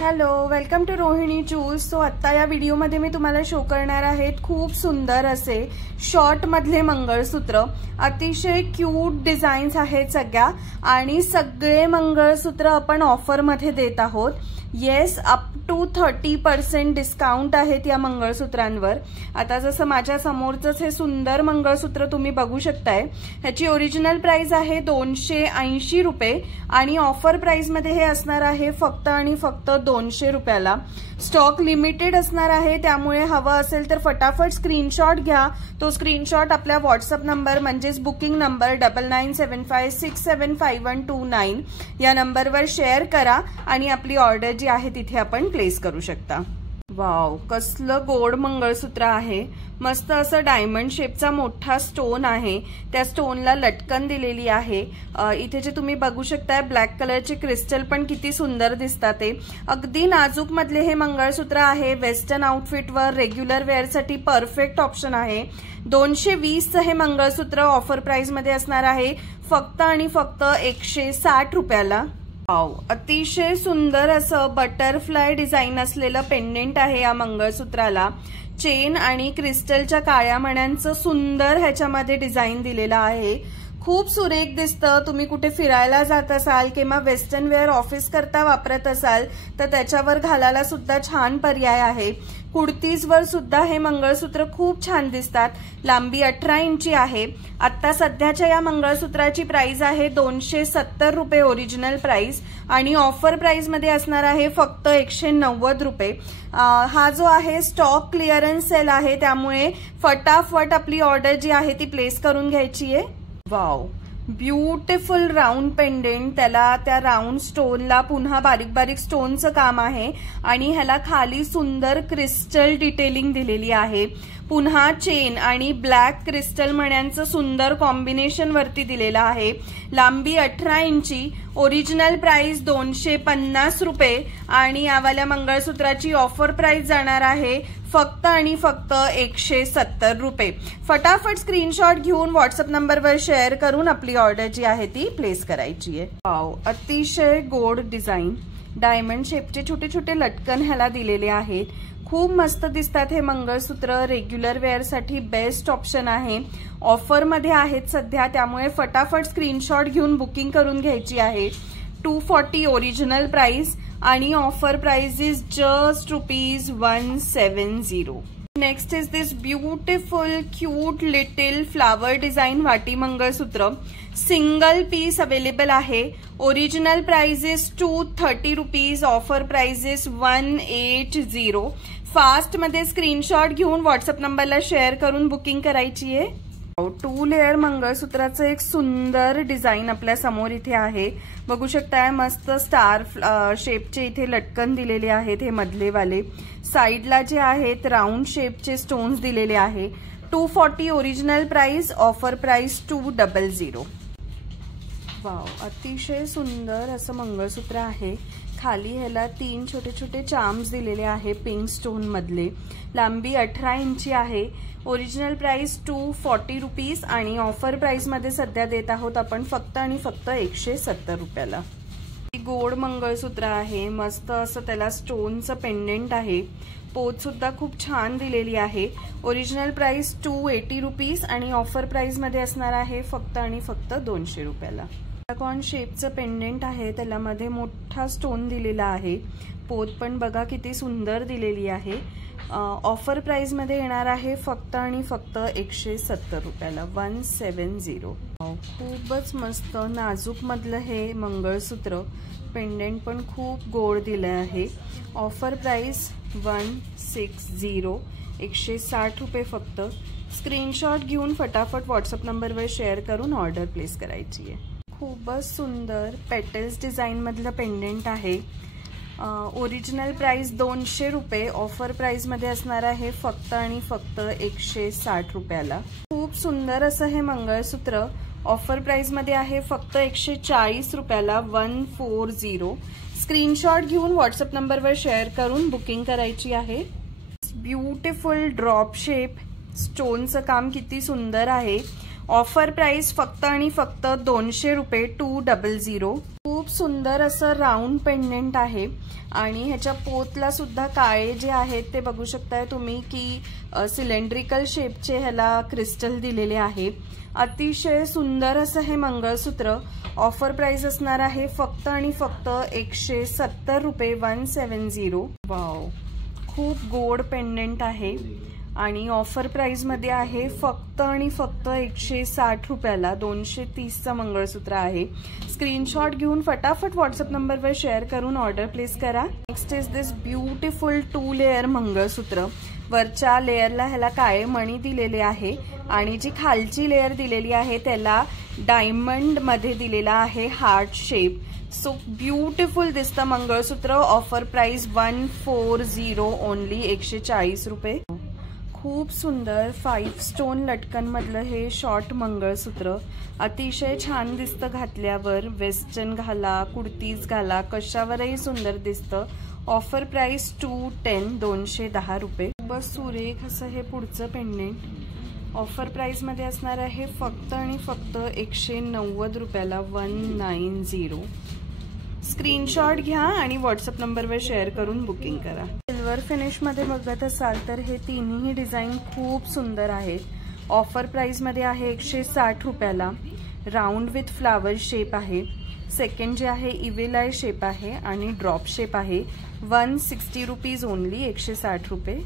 Hello, welcome to Rohini jewels. So आता या व्हिडिओमध्ये मी तुम्हाला शो करणार आहे खूप सुंदर असे शॉर्ट मधले मंगळसूत्र। अतिशय क्यूट डिझाईन्स आहेत सगळ्या आणि सगळे मंगळसूत्र आपण ऑफर मध्ये देत आहोत। येस, अप टू 30% डिस्काउंट आहेत या मंगळसूत्रांवर। आता जसं माझ्या समोरच हे सुंदर मंगळसूत्र तुम्ही बघू शकताय, ह्याची ओरिजिनल प्राइस आहे 280 रुपये आणि ऑफर प्राइस मध्ये हे असणार आहे फक्त आणि फक्त 200 रुपयाला। स्टॉक लिमिटेड असणार आहे, त्यामुळे हवं असेल तर फटाफट स्क्रीनशॉट घ्या। तो स्क्रीनशॉट आपल्या व्हॉट्सअप नंबर म्हणजेच बुकिंग नंबर 9975675129 या नंबरवर शेअर करा आणि आपली ऑर्डर जी आहे तिथे आपण प्लेस करू शकता। वाव, कसलं गोड मंगळसूत्र आहे। मस्त असं डायमंड शेपचा मोठा स्टोन आहे, त्या स्टोनला लटकन दिलेली आहे। इथे जे तुम्ही बघू शकताय ब्लॅक कलरचे क्रिस्टल पण किती सुंदर दिसतात ते। अगदी नाजूक मधले हे मंगळसूत्र आहे। वेस्टर्न आउटफिटवर रेग्युलर वेअरसाठी परफेक्ट ऑप्शन आहे। 220 हे मंगळसूत्र ऑफर प्राइस मध्ये असणार आहे फक्त आणि फक्त 160 रुपयाला। अतिशय सुंदर असं बटरफ्लाय डिझाईन असलेलं पेंडेंट आहे या मंगळसूत्राला। चेन आणि क्रिस्टलच्या काळ्या मण्यांचं सुंदर ह्याच्यामध्ये डिझाईन दिलेलं आहे। खूप सुरेख दिसतं। तुम्ही कुठे फिरायला जात असाल किंवा वेस्टर्न वेअर ऑफिस करता वापरत असाल तर त्याच्यावर घालायला सुद्धा छान पर्याय आहे। कुर्तीजवर सुद्धा हे मंगळसूत्र खूप छान दिसतात। लांबी 18 इंची आहे। आता सध्याच्या या मंगळसूत्राची प्राइस आहे 270 रुपये ओरिजिनल प्राइस आणि ऑफर प्राइस मध्ये असणार आहे फक्त 190 रुपये। हा जो आहे स्टॉक क्लिअरन्स सेल आहे, त्यामुळे फटाफट आपली ऑर्डर जी आहे ती प्लेस करून घ्यायची आहे। वाव, ब्युटिफुल राउंड पेंडेंट, त्याला त्या राउंड स्टोनला पुन्हा बारीक बारीक स्टोनचं काम आहे आणि ह्याला खाली सुंदर क्रिस्टल डिटेलिंग दिलेली आहे। पुन्हा चेन आणि ब्लॅक क्रिस्टल मण्यांचं सुंदर कॉम्बिनेशन वरती दिलेलं आहे। लांबी 18 इंची, ओरिजिनल प्राइस 250 रुपये आणि यावाल्या मंगळसूत्राची ऑफर प्राइस जाणार आहे फक्त आणि फक्त 170 रुपये। फटाफट स्क्रीनशॉट घेऊन व्हॉट्सअप नंबरवर शेअर करून आपली ऑर्डर जी आहे ती प्लेस करायची आहे। वाव, अतिशय गोड डिझाईन, डायमंड शेपचे छोटे छोटे लटकन ह्याला दिलेले आहेत। खूप मस्त दिसतात हे मंगळसूत्र। रेग्युलर वेअर साठी बेस्ट ऑप्शन आहे। ऑफर मध्ये आहेत सध्या, त्यामुळे फटाफट स्क्रीनशॉट घेऊन बुकिंग करून घ्यायची आहे। 240 ओरिजिनल प्राइस आणि offer price is just ₹170। Next is this beautiful cute little flower design वाटी मंगळसूत्र। सिंगल पीस अवेलेबल आहे। Original price is 230 rupees, offer price is 180। Fast मध्ये स्क्रीनशॉट घेऊन व्हॉट्सअप नंबरला शेअर करून बुकिंग करायची आहे। 2 लेअर मंगळसूत्राचं एक सुंदर डिझाईन आपल्या समोर इथे आहे। बघू शकताय मस्त स्टार शेपचे इथे लटकन दिलेले आहेत। हे मधले वाले साइडला जे आहेत राउंड शेपचे स्टोन्स दिलेले आहे। 240 original price, offer price 200। Wow, अतिशय सुंदर असं मंगळसूत्र आहे। खाली ह्याला 3 छोटे छोटे चार्म्स दिलेले आहे पिंक स्टोन मधले। लांबी 18 इंची आहे। ओरिजिनल प्राइस 240 रुपीज आणि ऑफर प्राइस मध्ये सध्या देत आहोत आपण फक्त आणि फक्त 170 रुपयाला। गोड मंगळसूत्र आहे, मस्त असं त्याला स्टोनचं पेंडेंट आहे। पोत सुद्धा खूप छान दिलेली आहे। ओरिजिनल प्राइस 280 रुपीज आणि ऑफर प्राइस मध्ये असणार आहे फक्त आणि फक्त 200 रुपयाला। कॉन शेपचं पेंडेंट आहे, त्याला मध्ये मोठा स्टोन दिलेला आहे। पोत पण बघा किती सुंदर दिलेली आहे। ऑफर प्राइस मध्ये येणार आहे फक्त आणि फक्त 170 रुपयाला, 170। खूपच मस्त नाजूक मधलं हे मंगळसूत्र। पेंडेंट पण खूप गोड दिलं आहे। ऑफर प्राइस 160, 160 रुपये फक्त। स्क्रीनशॉट घेऊन फटाफट व्हॉट्सअप नंबरवर शेअर करून ऑर्डर प्लेस करायची आहे। खूपच सुंदर पेटल्स डिझाईन मधलं पेंडेंट आहे। ओरिजिनल प्राइस 200 रुपये, ऑफर प्राइस मध्ये असणार आहे फक्त आणि फक्त 160 रुपयाला। खूप सुंदर असं हे मंगळसूत्र ऑफर प्राइस मध्ये आहे फक्त 140 रुपयाला, 140। स्क्रीनशॉट घेऊन व्हॉट्सअप नंबरवर शेअर करून बुकिंग करायची आहे। ब्यूटिफुल ड्रॉप शेप स्टोनचं काम किती सुंदर आहे। ऑफर प्राइस फक्त आणि फक्त 200 रुपये 200. खूप सुंदर असं राऊंड पेंडेंट आहे आणि ह्याच्या पोतला सुद्धा काळे जे आहेत ते बघू शकताय तुम्ही की सिलेंड्रिकल शेपचे ह्याला क्रिस्टल दिलेले आहे. अतिशय सुंदर असं हे मंगळसूत्र. ऑफर प्राइस असणार आहे फक्त आणि फक्त 170 रुपये 170. वाव, खूप गोड पेंडेंट आहे आणि ऑफर प्राइस मध्ये आहे फक्त आणि फक्त 160 रुपयाला. 230चं मंगळसूत्र आहे. स्क्रीनशॉट घेऊन फटाफट व्हॉट्सअप नंबरवर शेअर करून ऑर्डर प्लेस करा. Next is this beautiful 2 layer mangalsutra. वरच्या लेअरला ह्याला काळे मणी दिलेले आहे आणि जी खालची लेअर दिलेली आहे त्याला डायमंड मध्ये दिलेला आहे हार्ट शेप. सो ब्युटिफुल दिसतं मंगळसूत्र. ऑफर प्राइस 140 ओनली, 140 रुपये. खूप सुंदर 5 स्टोन लटकन मधलं हे शॉर्ट मंगळसूत्र. अतिशय छान दिसतं घातल्यावर. वेस्टर्न घाला, कुर्तीज घाला, कशावरही सुंदर दिसतं. ऑफर प्राइस 210, 210 रुपये. बस सुरेख असं हे पुढचं पेंडेंट ऑफर प्राइस मध्ये असणार आहे फक्त आणि फक्त 190 रुपयाला, 190. स्क्रीनशॉट घ्या आणि व्हॉट्सअप नंबरवर शेअर करून बुकिंग करा. सिल्वर फिनिश मध्ये बघत असाल तर हे तिन्ही डिझाईन खूप सुंदर आहेत. ऑफर प्राइस मध्ये आहे 160 रुपयाला. राऊंड विथ फ्लावर शेप आहे. सेकंड जे आहे इव्हिल आय शेप आहे आणि ड्रॉप शेप आहे. 160 रुपीज ओनली, 160 रुपये.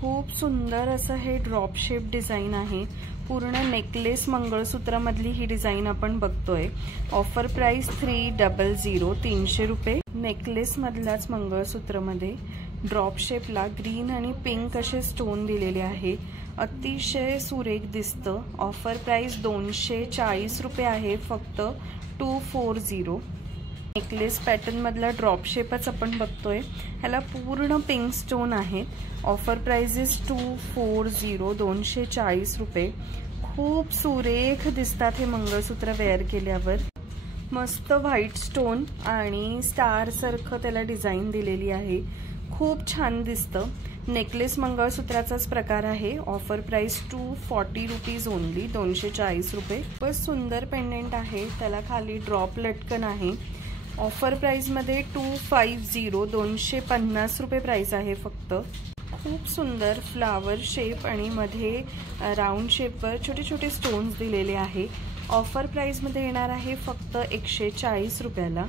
खूप सुंदर असं हे ड्रॉप शेप डिझाईन आहे. पूर्ण नेकलेस मंगळसूत्र मधली ही डिझाईन आपण बघतोय. ऑफर प्राइस 300, 300 रुपये. नेकलेस मधल्याच मंगळसूत्र मध्ये ड्रॉप शेपला ग्रीन आणि पिंक असे स्टोन दिलेले आहे. अतिशय सुरेख दिसतं. ऑफर प्राइस 240 रुपये आहे फक्त, 240. नेकलेस पॅटर्न मधला ड्रॉप शेपच आपण बघतोय. ह्याला पूर्ण पिंक स्टोन आहे. ऑफर प्राइस इज 240, 240 रुपये. खूप सुरेख दिसतात हे मंगळसूत्र वेअर केल्यावर. मस्त व्हाईट स्टोन आणि स्टार सारखं त्याला डिझाईन दिलेली आहे. खूप छान दिसतं. नेकलेस मंगळसूत्राचाच प्रकार आहे. ऑफर प्राइस 240 रुपीज ओनली, 240 रुपये. बस सुंदर पेंडेंट आहे. त्याला खाली ड्रॉप लटकन आहे. ऑफर प्राइस मध्ये 250, 250 रुपये प्राइस आहे फक्त. खूप सुंदर फ्लावर शेप आणि मध्ये राऊंड शेपवर छोटे छोटे स्टोन्स दिलेले आहे. ऑफर प्राइस मध्ये येणार आहे फक्त 140 रुपयाला.